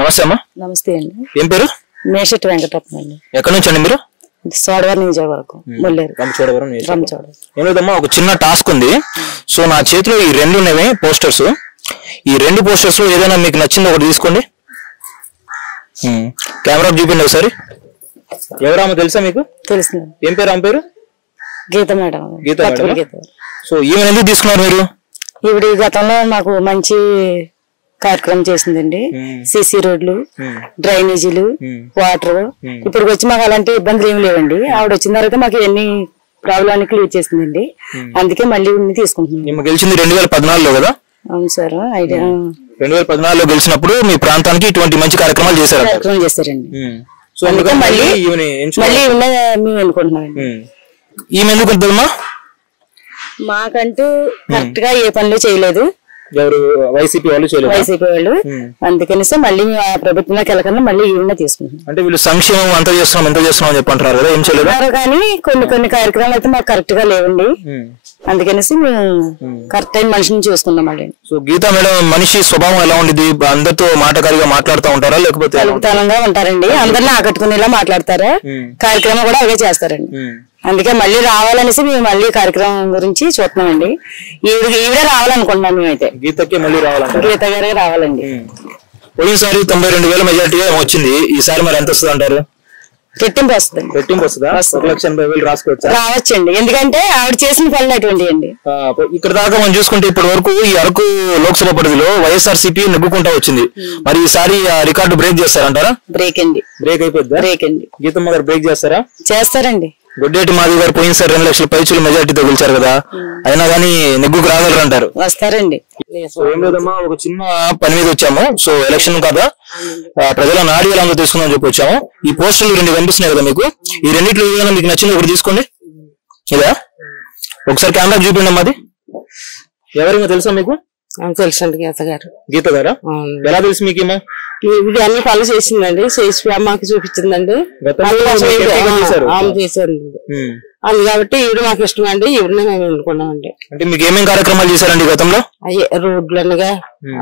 నమస్తే అమ్మా. నమస్తే అండి. ఏం పేరు? మేషటి వెంకటరత్నం అండి. ఎక్కడి నుంచి అండి మీరు? సోడవరం నియోజకవర్గం ముల్లేరు. ఏం లేదమ్మా, ఒక చిన్న టాస్క్ ఉంది. సో నా చేతిలో ఈ రెండు ఉన్నవి పోస్టర్స్. ఈ రెండు పోస్టర్స్ లో ఏదైనా మీకు నచ్చింది ఒకటి తీసుకోండి. కెమెరా చూపిండి ఒకసారి. ఎవరామో తెలుసా మీకు? తెలుసు. ఏం పేరు ఆమె పేరు? గీత మేడం. గీత మేడం. సో ఈమె ఎందుకు తీసుకున్నారు మీరు? ఈవిడ గతంలో మాకు మంచి కార్యక్రమం చేసిందండి. సిసి రోడ్లు, డ్రైనేజీలు, వాటర్. ఇప్పుడు వచ్చి మాకు అలాంటి ఇబ్బందులు ఏమి లేవండి. ఆవిడ వచ్చిన తర్వాత మాకు ఎన్ని ప్రాబ్లమ్ క్లియర్ చేసిందండి. అందుకే మళ్ళీ తీసుకుంటున్నాం. గెలిచింది 2014లో కదా? అవును సార్. ఐడియా 2014లో గెలిచినప్పుడు మీ ప్రాంతానికి ఇటువంటి మంచి కార్యక్రమాలు చేశారండి. మళ్ళీ మేము ఎన్నుకుంటున్నామండి. ఈమె ఎందుకు ఉంటుందమ్మా? మాకంటూ కరెక్ట్ గా ఏ పనులు చేయలేదు. ఎవరు? వైసీపీ వాళ్ళు చేయలేదు. వైసీపీ వాళ్ళు. అందుకని మళ్ళీ మేము ఆ ప్రభుత్వంలోకి వెళ్ళకుండా మళ్ళీ ఈవిడ తీసుకుంటున్నాం. అంటే వీళ్ళు సంక్షేమం అంతా చేస్తున్నాం ఎంత చేస్తున్నాం అని చెప్పి అంటున్నారు కదా, ఏం చేయలేదు కానీ కొన్ని కార్యక్రమాలు అయితే మాకు కరెక్ట్ గా లేవండి. అందుకని మేము కరెక్ట్ టైం మనిషిని చూసుకున్నాం మళ్ళీ. సో గీతా మేడం మనిషి స్వభావం ఎలా ఉండేది? అందరితో మాటకారిగా మాట్లాడుతూ ఉంటారా లేకపోతే కలుపుతానంగా ఉంటారండి? అందరిని ఆకట్టుకునేలా మాట్లాడతారా? కార్యక్రమం కూడా అవే చేస్తారండి. అందుకే మళ్ళీ రావాలనేసి మేము మళ్ళీ కార్యక్రమం గురించి చూస్తున్నామండి. ఈవిడే రావాలనుకుంటున్నాం మేమైతే. గీతకి మళ్ళీ రావాలంటే గీత గారే రావాలండి. పోయినసారి 92,000 మెజార్టీ వచ్చింది. ఈసారి మరి ఎంత వస్తుంది అంటారు? రెట్టింపు వస్తుంది. రెట్టింపు వస్తుందా? 1,80,000 రాసుకోవచ్చు. రావచ్చండి, ఎందుకంటే ఆవిడ చేసిన పనులు అటువంటి అండి. ఇక్కడ దాకా మనం చూసుకుంటే ఇప్పటి వరకు ఈ అరకు లోక్సభ పరిధిలో వైఎస్ఆర్సీపీ నెగ్గుకుంటా వచ్చింది. మరి ఈసారి రికార్డు బ్రేక్ చేస్తారంటారా? బ్రేక్ అండి. బ్రేక్ అయిపోద్దా? బ్రేక్ అండి. గీతమ్మ గారు బ్రేక్ చేస్తారా? చేస్తారండి. గొడ్డేటి మాధవి గారు పోయినసారి 2 లక్షల పైచులు మెజార్టీతో గెలిచారు కదా, అయినా కానీ నెగ్గుకు రాగలరు అంటారు. వస్తారండి. ఏం లేదమ్మా, ఒక చిన్న పని మీద వచ్చాము. సో ఎలక్షన్ కదా, ప్రజల నాడి ఎలా ఉందో తీసుకుందాం చెప్పి వచ్చాము. ఈ పోస్టర్లు 2 కనిపిస్తున్నాయి కదా మీకు, ఈ రెండిట్లో ఏదైనా మీకు నచ్చింది ఒకటి తీసుకోండి. ఇదా ఒకసారి కెమెరా చూపిండి అమ్మా. అది ఎవరైనా తెలుసా మీకు? తెలుసండి, గీత గారు. గీత గారా? ఎలా తెలుసు మీకేమో? ఇది అన్ని పనులు చేసిందండి, చేసి అమ్మకి చూపించిందండి. చేశారండి. అది కాబట్టి ఈవిడ మాకు ఇష్టం అండి. ఈవిడనే మేము ఎన్నుకున్నామండి. అంటే మీకు ఏమేమి కార్యక్రమాలు చేశారండి గతంలో? అయ్యే రోడ్లు అనగా,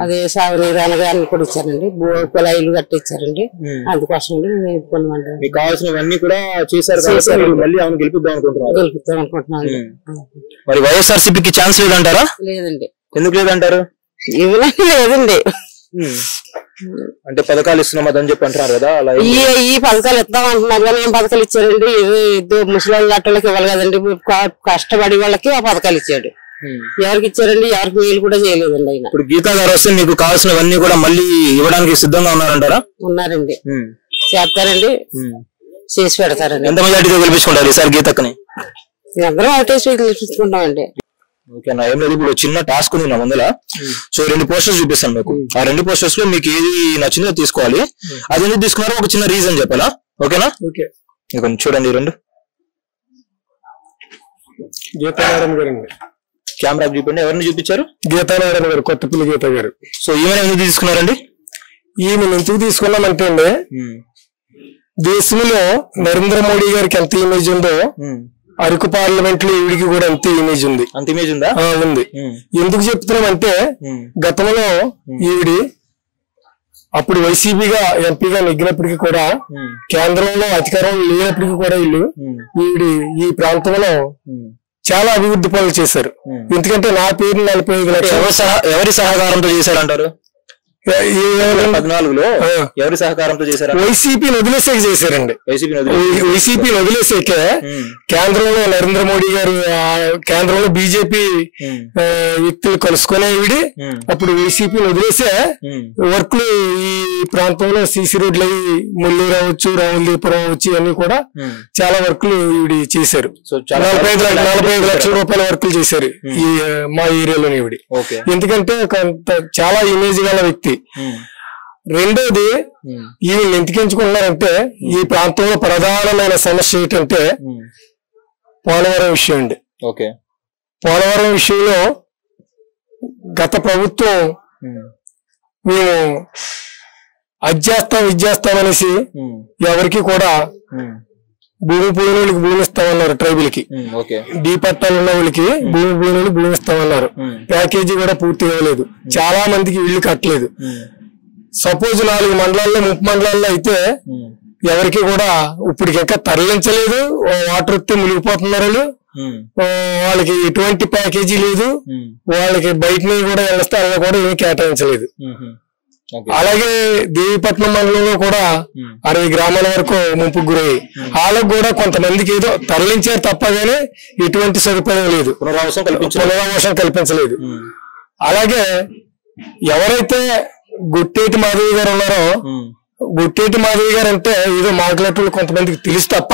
అదే సాగునీరు అనగా అన్ని కూడా ఇచ్చారండి. కుళాయిలు కట్టించారండి. అందుకోసం మేము ఎన్నుకున్నామండి. మీకు కావాల్సినవన్నీ కూడా చేశారు. మళ్ళీ ఆమెను గెలిపిద్దాం అనుకుంటున్నాం. మరి వైఎస్ఆర్సీపీకి ఛాన్స్ లేదంటారా? లేదండి. ఎందుకు లేదంటారు? ఇవ్వడానికి లేదండి. అంటే పథకాలు ఇస్తున్నాం అదని చెప్పి అంటున్నారు కదా, అలా ఈ పథకాలు ఇస్తాం అంటున్నారు కానీ ఏం పథకాలు ఇచ్చారండి? ముసలి అట్టలకి ఇవ్వాలి కదండి, కష్టపడి వాళ్ళకి ఆ పథకాలు ఇచ్చాడు. ఎవరికి ఇచ్చారండి? ఎవరికి వీలు కూడా చేయలేదండి ఆయన. ఇప్పుడు గీతా గారు వస్తే మీకు కావాల్సినవన్నీ కూడా మళ్ళీ ఇవ్వడానికి సిద్ధంగా ఉన్నారంటారా? ఉన్నారండి, చేస్తారండి, చేసి పెడతారండి. ఎంత మెజార్టీతో గెలిపించుకుంటారు ఈసారి గీతక్కని? అందరం ఒకటేసి గెలిపించుకుంటామండి. ఓకేనా? ఏం లేదు, ఇప్పుడు చిన్న టాస్క్ ఉంది నా ముందర. సో 2 పోస్టర్స్ చూపిస్తాను మీకు. ఆ 2 పోస్టర్స్ లో మీకు ఏది నచ్చిందో తీసుకోవాలి. అది ఎందుకు తీసుకున్నారో ఒక చిన్న రీజన్ చెప్పాలా? ఓకేనా? ఓకే. కొంచెం చూడండి 2. గీతా మేడం గారు కెమెరా చూపండి. ఎవరిని చూపించారు? గీతా మేడం గారు, కొత్తపల్లి గీత గారు. సో ఈమె ఎందుకు తీసుకున్నారండి? ఈమె ఎందుకు తీసుకున్నామంటే అండి, దేశంలో నరేంద్ర మోడీ గారికి ఎంత ఇమేజ్ ఉందో అరకు పార్లమెంట్ లో ఈవిడికి కూడా అంతే ఇమేజ్ ఉంది. అంత ఇమేజ్ ఉందా? ఉంది. ఎందుకు చెప్తున్నామంటే గతంలో ఈవిడి అప్పుడు వైసీపీగా ఎంపీగా నెగ్గినప్పటికీ కూడా, కేంద్రంలో అధికారం లేనప్పటికీ కూడా ఈవిడి ఈ ప్రాంతంలో చాలా అభివృద్ధి పనులు చేశారు. ఎందుకంటే నా పేరు 45 లక్షలు. ఎవరి సహకారంతో చేశారంటారు? 2014లో ఎవరి సహకారంతో చేశారు? వైసీపీని వదిలేసాక చేశారండి. వైసీపీని వదిలేసాకే కేంద్రంలో నరేంద్ర మోడీ గారు, కేంద్రంలో బీజేపీ వ్యక్తులు కలుసుకునే ఈవిడి అప్పుడు వైసీపీని వదిలేసే వర్క్లు ఈ ప్రాంతంలో సీసీ రోడ్లు అవి ముల్లూరు అవచ్చు, రావులదీపురం అవచ్చు, ఇవన్నీ కూడా చాలా వర్క్లు ఈవిడి చేశారు. 45 లక్షల రూపాయల వర్క్లు చేశారు ఈ మా ఏరియాలోని ఈవిడి. ఎందుకంటే చాలా ఇమేజ్ గల వ్యక్తి. రెండోది, ఈయన ఎందుకు ఎంచుకున్నారంటే ఈ ప్రాంతంలో ప్రధానమైన సమస్య ఏంటంటే పోలవరం విషయం అండి. పోలవరం విషయంలో గత ప్రభుత్వం మేము ఇచ్చేస్తామనేసి ఎవరికి కూడా భూమి పోయిన వాళ్ళకి భూమి ఇస్తామన్నారు. ట్రైబుల్ కి డీ పట్టాలు ఉన్న వాళ్ళకి భూమి పోయిన వాళ్ళకి భూమి ఇస్తామన్నారు. ప్యాకేజీ కూడా పూర్తి అవ్వలేదు. చాలా మందికి ఇల్లు కట్టలేదు. సపోజ్ 4 మండలాల్లో 30 మండలాల్లో అయితే ఎవరికి కూడా ఇప్పటికింకా తరలించలేదు. వాటర్ వస్తే మునిగిపోతున్నారు వాళ్ళు. వాళ్ళకి ఎటువంటి ప్యాకేజీ లేదు. వాళ్ళకి బయటని కూడా వెళ్ళ స్థాయిలో కూడా ఏమీ కేటాయించలేదు. అలాగే దేవీపట్నం మండలంలో కూడా 60 గ్రామాల వరకు ముంపుకు గురయ్యి వాళ్ళకు కూడా కొంతమందికి ఏదో తరలించారు తప్పగానే ఎటువంటి సదుపాయం లేదు, పునరావాసం కల్పించలేదు. అలాగే ఎవరైతే గుట్టేటి మాధవి గారు ఉన్నారో, గుట్టేటి మాధవి గారు అంటే ఏదో మాట్లాడేటప్పుడు కొంతమందికి తెలుసు తప్ప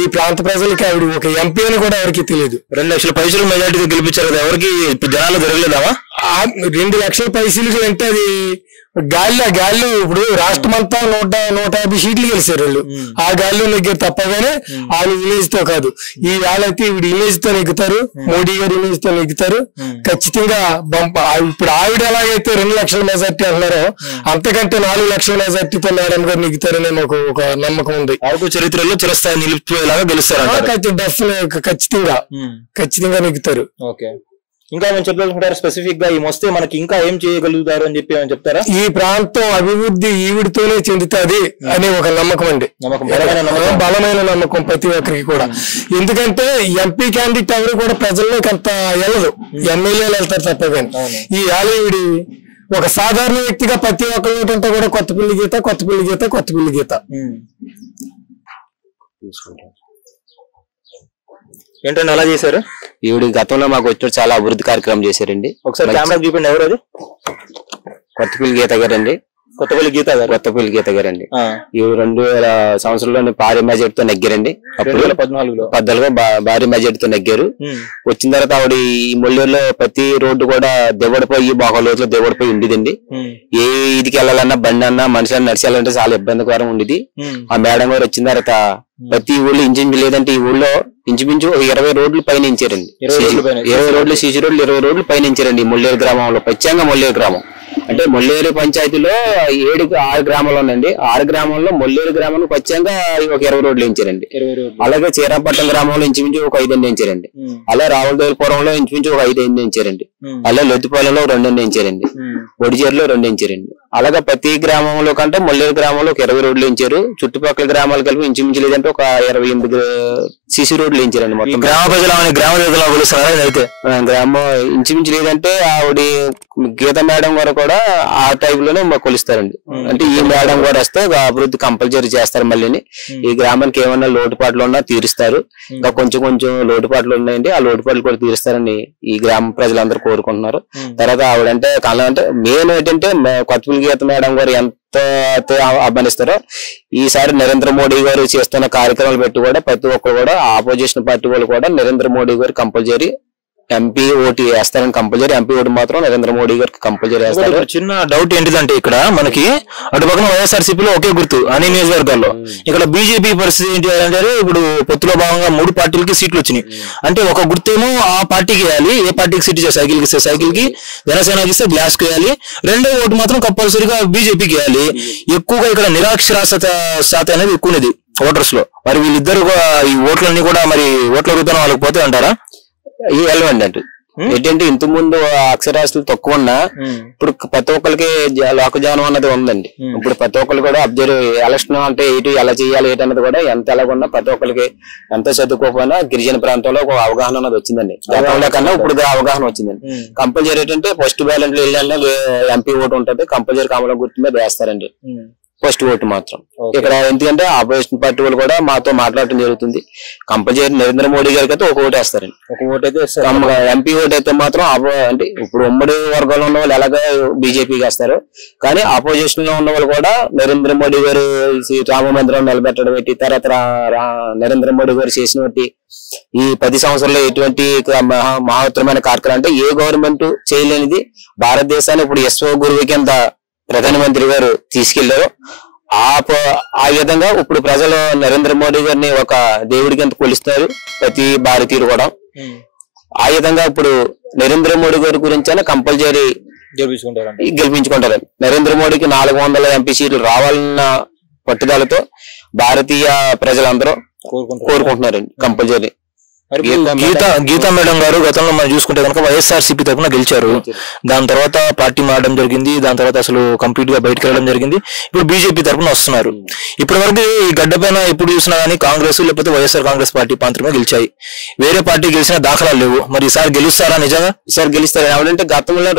ఈ ప్రాంత ప్రజలకి ఆవిడ ఒక ఎంపీ అని కూడా ఎవరికి తెలియదు. 2 లక్షల పైసలు మెజార్టీతో గెలిపించారు కదా, ఎవరికి జనాలు జరగలేదావా? 2 లక్షల పైసలు అంటే అది గాల్లో ఇప్పుడు రాష్ట్రం అంతా 150 సీట్లు గెలిచారు వాళ్ళు. ఆ గాల్లో నెగ్గారు తప్పగానే వాళ్ళ ఇమేజ్ తో కాదు. ఈ వాళ్ళైతే ఇప్పుడు ఇమేజ్ తో నెగ్గుతారు, మోడీ గారు ఇమేజ్ తో నెగ్గుతారు ఖచ్చితంగా. ఇప్పుడు ఆవిడ ఎలాగైతే 2 లక్షల మెజార్టీ అంటున్నారో అంతకంటే 4 లక్షల మెజార్టీతో మేడం గారు నెగ్గుతారని మాకు ఒక నమ్మకం ఉంది. చరిత్రలో చిరస్థాయి నిలిపిపోయేలాగా గెలుస్తారు. ఖచ్చితంగా నెగ్గుతారు. ఇంకా మేము చెప్పాలనుకుంటారు స్పెసిఫిక్ గా ఈ వస్తే మనకి ఇంకా ఏం చేయగలుగుతారు అని చెప్పి చెప్తారా? ఈ ప్రాంతం అభివృద్ధి ఈవిడితోనే చెందుతుంది అనే ఒక నమ్మకం అండి, బలమైన నమ్మకం ప్రతి ఒక్కరికి కూడా. ఎందుకంటే ఎంపీ క్యాండిడేట్ ఎవరు కూడా ప్రజల్లోకి అంత వెళ్ళదు, ఎమ్మెల్యేలు వెళ్తారు తప్ప. కానీ ఈ ఆలీవిడి ఒక సాధారణ వ్యక్తిగా ప్రతి ఒక్కరితో కూడా కొత్తపల్లి గీత ఏంటంటే అలా చేశారు. ఈవిడ గతంలో మాకు వచ్చి చాలా అభివృద్ధి కార్యక్రమం చేశారండి. ఒకసారి కెమెరా చూపండి. ఎవరు అది? కొత్తపల్లి గీత గారండి. కొత్తపల్లి గీత గారండి. ఈవిడ 2000 సంవత్సరంలో భారీ మెజార్టీతో నెగ్గారండి. 2014లో భారీ మెజార్టీతో నెగ్గారు. వచ్చిన తర్వాత ఆవిడ ఈ మొల్లూరులో ప్రతి రోడ్డు కూడా దివ్వడిపోయి బాగోలోతులో దివ్వడిపోయి ఉండేదండి. ఏ ఇదికి వెళ్ళాలన్నా బండి అన్నా మనిషి అన్న నడిచి వెళ్ళాలంటే చాలా ఇబ్బందికరం ఉండేది. ఆ మేడం గారు వచ్చిన తర్వాత ప్రతి ఊళ్ళో ఇంచుమించు లేదంటే ఈ ఊళ్ళో ఇంచుమించు 20 రోడ్లు పైన ఇచ్చారండి. 20 రోడ్లు సీసీ రోడ్లు 20 రోడ్లు పైన ఇచ్చారండి. మొల్లేరు గ్రామంలో ప్రత్యేకంగా మొల్లేరు గ్రామం అంటే మొల్లేరు పంచాయతీలో 6 గ్రామాలు ఉందండి. 6 గ్రామాల్లో మొల్లేరు గ్రామంలో ప్రత్యేకంగా ఒక 20 రోడ్లు ఇచ్చారండి. అలాగే చీరాపట్నం గ్రామంలో ఇంచుమించు ఒక 5 ఇచ్చారండి. అలా రావులదేవిపురంలో ఇంచుమించు ఒక 5 ఇచ్చారండి. అలా లొద్దిపాలెంలో 2 ఇచ్చారండి. ఒడిచేరులో 2 ఇచ్చారండి. అలాగే ప్రతి గ్రామంలో కంటే మొల్లేరు గ్రామంలో ఒక 20 రోడ్లు ఇచ్చారు. చుట్టుపక్కల గ్రామాలు కలిపి ఇంచుమించు లేదంటే ఒక 28 సీసీ రోడ్లు ఇచ్చారండి. మొత్తం గ్రామ ప్రజలు అయితే గ్రామం ఇంచుమించు లేదంటే ఆవిడ గీత మేడం గారు కూడా ఆ టైప్ లోనే కొలుస్తారండి. అంటే ఈ మేడం గారు వస్తే అభివృద్ధి కంపల్సరీ చేస్తారు. మళ్ళీ ఈ గ్రామానికి ఏమన్నా లోటుపాట్లు ఉన్నా తీరుస్తారు. ఇంకా కొంచెం లోటుపాట్లు ఉన్నాయండి, ఆ లోటుపాట్లు కూడా తీరుస్తారని ఈ గ్రామ ప్రజలందరూ కోరుకుంటున్నారు. తర్వాత ఆవిడంటే కళ అంటే మెయిన్ ఏంటంటే కొత్తపల్లి గీత మేడం గారు ఎంత అభిమానిస్తారో ఈసారి నరేంద్ర మోడీ గారు చేస్తున్న కార్యక్రమాలు పెట్టి కూడా ప్రతి ఒక్కరు కూడా ఆపోజిషన్ పార్టీ వాళ్ళు కూడా నరేంద్ర మోడీ గారు కంపల్సరీ ఎంపీ ఓటు వేస్తారని, కంపల్సరీ ఎంపీ ఓటు మాత్రం నరేంద్ర మోడీ గారికి కంపల్సరీ వేస్తారు. చిన్న డౌట్ ఏంటిదంటే ఇక్కడ మనకి అటు పక్కన వైఎస్ఆర్సీపీలో ఒకే గుర్తు అన్ని నియోజకవర్గాల్లో, ఇక్కడ బీజేపీ పరిస్థితి ఏంటి అంటే ఇప్పుడు పొత్తులో భాగంగా 3 పార్టీలకి సీట్లు వచ్చినాయి. అంటే ఒక గుర్తేమో ఆ పార్టీకి వేయాలి, ఏ పార్టీకి సీట్ ఇస్తే సైకిల్కి ఇస్తే సైకిల్కి, జనసేనకి ఇస్తే గ్లాస్కి వేయాలి. రెండో ఓటు మాత్రం కంపల్సరీగా బీజేపీకి వేయాలి. ఎక్కువగా ఇక్కడ నిరాక్షరాస్యత శాతం అనేది ఎక్కువ ఉన్నది ఓటర్స్ లో. మరి వీళ్ళిద్దరు ఈ ఓట్లన్నీ కూడా మరి ఓట్ల రూపంలో వాళ్ళకి పోతే అంటారా? వెళ్ళవండి అంటూ ఏంటంటే ఇంత ముందు అక్షరాస్యతలు తక్కువ ఉన్నా ఇప్పుడు ప్రతి ఒక్కరికి లోకజానం అన్నది ఉందండి. ఇప్పుడు ప్రతి ఒక్కరు కూడా అబ్జర్వ్ ఎలక్షన్ అంటే ఏంటి ఎలా చేయాలి ఏంటన్నది కూడా ఎంత ఎలాగున్నా ప్రతి ఒక్కరికి ఎంత చదువుకోకపోయినా గిరిజన ప్రాంతంలో ఒక అవగాహన అన్నది వచ్చిందండి. గతంలో కన్నా ఇప్పుడు అవగాహన వచ్చిందండి. కంపల్సరీ ఏంటంటే ఫస్ట్ బ్యాలెట్ వెళ్ళాలన్నా ఎంపీ ఓటు ఉంటుంది, కంపల్సరీ కమలం గుర్తు మీద వేస్తారండి ఫస్ట్ ఓటు మాత్రం. ఇక్కడ ఎందుకంటే ఆపోజిషన్ పార్టీ వాళ్ళు కూడా మాతో మాట్లాడటం జరుగుతుంది. కంపల్సరీ నరేంద్ర మోడీ గారికి అయితే ఒక ఓటు వేస్తారండి. ఒక ఓటు అయితే ఎంపీ ఓటు అయితే మాత్రం అంటే ఇప్పుడు ఉమ్మడి వర్గంలో ఉన్న వాళ్ళు ఎలాగ బీజేపీకి వేస్తారు, కానీ ఆపోజిషన్ లో ఉన్న వాళ్ళు కూడా నరేంద్ర మోడీ గారు రామ మందిరం నిలబెట్టడం పెట్టి తర్వాత నరేంద్ర మోడీ గారు చేసినటువంటి ఈ 10 సంవత్సరాల్లో ఎటువంటి మహత్తరమైన కార్యక్రమం అంటే ఏ గవర్నమెంట్ చేయలేనిది భారతదేశాన్ని ఇప్పుడు యశ్వ గురువు కింద ప్రధానమంత్రి గారు తీసుకెళ్లారు. ఆ విధంగా ఇప్పుడు ప్రజలు నరేంద్ర మోడీ గారిని ఒక దేవుడి కింద కొలుస్తారు ప్రతి భారతీయుడు కూడా. ఆ విధంగా ఇప్పుడు నరేంద్ర మోడీ గారి గురించి కంపల్సరీ గెలిపించుకుంటారు. నరేంద్ర మోడీకి 400 ఎంపీ సీట్లు రావాలన్న పట్టుదలతో భారతీయ ప్రజలందరూ కోరుకుంటున్నారండి కంపల్సరీ. గీతా మేడం గారు గతంలో మనం చూసుకుంటే కనుక వైఎస్ఆర్సీపీ తరఫున గెలిచారు. దాని తర్వాత పార్టీ మారడం జరిగింది. దాని తర్వాత అసలు కంప్లీట్ గా బయటకు వెళ్ళడం జరిగింది. ఇప్పుడు బీజేపీ తరఫున వస్తున్నారు. ఇప్పటి వరకు ఈ గడ్డ పైన ఎప్పుడు చూసినా కానీ కాంగ్రెస్ లేకపోతే వైఎస్ఆర్ కాంగ్రెస్ పార్టీ మాత్రమే గెలిచాయి. వేరే పార్టీ గెలిచిన దాఖలాలు లేవు. మరి ఈసారి గెలుస్తారా నిజంగా? ఈసారి గెలుస్తారు. ఏమంటే గతంలో